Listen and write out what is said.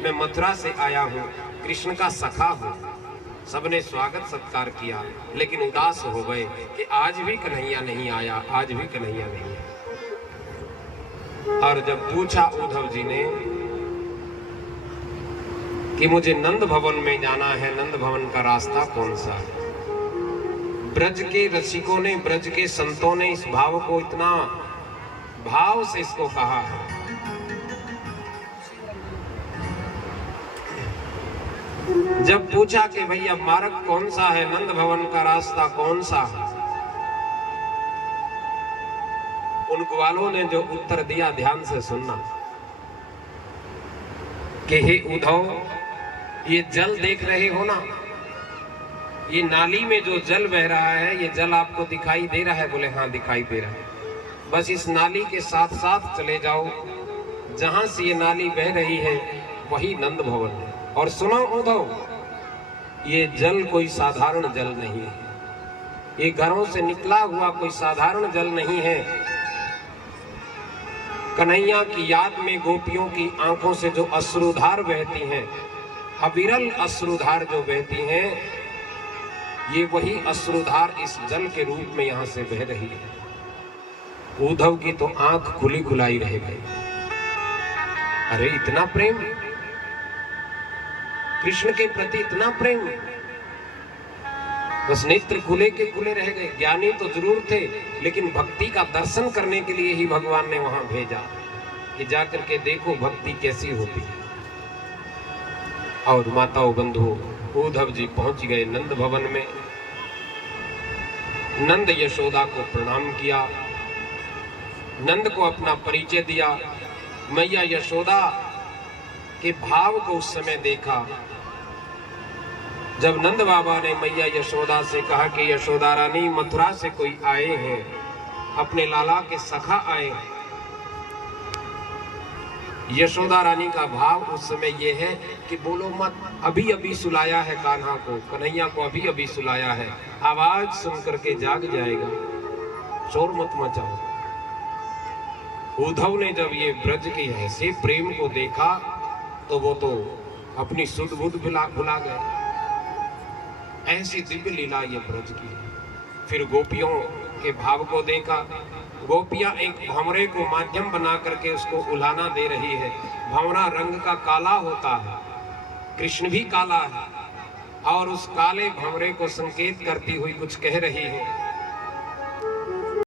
मैं मथुरा से आया हूँ, कृष्ण का सखा हूँ। सबने स्वागत सत्कार किया, लेकिन उदास हो गए कि आज भी कन्हैया नहीं आया, आज भी कन्हैया नहीं आया। और जब पूछा उद्धव जी ने कि मुझे नंद भवन में जाना है, नंद भवन का रास्ता कौन सा है? ब्रज के रसिकों ने, ब्रज के संतों ने इस भाव को इतना भाव से इसको कहा है। जब पूछा कि भैया मार्ग कौन सा है, नंद भवन का रास्ता कौन सा है, उन ग्वालों ने जो उत्तर दिया ध्यान से सुनना कि हे उद्धव, ये जल देख रहे हो ना, ये नाली में जो जल बह रहा है, ये जल आपको दिखाई दे रहा है? बोले हाँ दिखाई दे रहा है। बस इस नाली के साथ साथ चले जाओ, जहां से ये नाली बह रही है वही नंद भवन है। और सुनो उद्धव, ये जल कोई साधारण जल नहीं है, ये घरों से निकला हुआ कोई साधारण जल नहीं है। कन्हैया की याद में गोपियों की आंखों से जो अश्रुधार बहती हैं, अविरल अश्रुधार जो बहती हैं, ये वही अश्रुधार इस जल के रूप में यहां से बह रही है। उद्धव की तो आंख खुली खुलाई रह गई। अरे इतना प्रेम, कृष्ण के प्रति इतना प्रेम, बस नेत्र खुले के खुले रह गए। ज्ञानी तो जरूर थे, लेकिन भक्ति का दर्शन करने के लिए ही भगवान ने वहां भेजा कि जाकर के देखो भक्ति कैसी होती है। और माताओं बंधुओं, उद्धव जी पहुंच गए नंद भवन में। नंद यशोदा को प्रणाम किया, नंद को अपना परिचय दिया। मैया यशोदा के भाव को उस समय देखा जब नंद बाबा ने मैया यशोदा से कहा कि यशोदा रानी, मथुरा से कोई आए हैं, अपने लाला के सखा आए हैं। यशोदा रानी का भाव उस समय यह है कि बोलो मत, अभी अभी सुलाया है कान्हा को, कन्हैया को अभी अभी सुलाया है, आवाज सुन करके जाग जाएगा, शोर मत मचाओ। उद्धव ने जब ये ब्रज के ऐसे प्रेम को देखा तो वो तो अपनी सुध बुध भुला गए। ऐसी दिव्य लीला ये ब्रज की। फिर गोपियों के भाव को देखा, गोपियां एक भंवरे को माध्यम बना करके उसको उलाना दे रही है। भंवरा रंग का काला होता है, कृष्ण भी काला है, और उस काले भंवरे को संकेत करती हुई कुछ कह रही है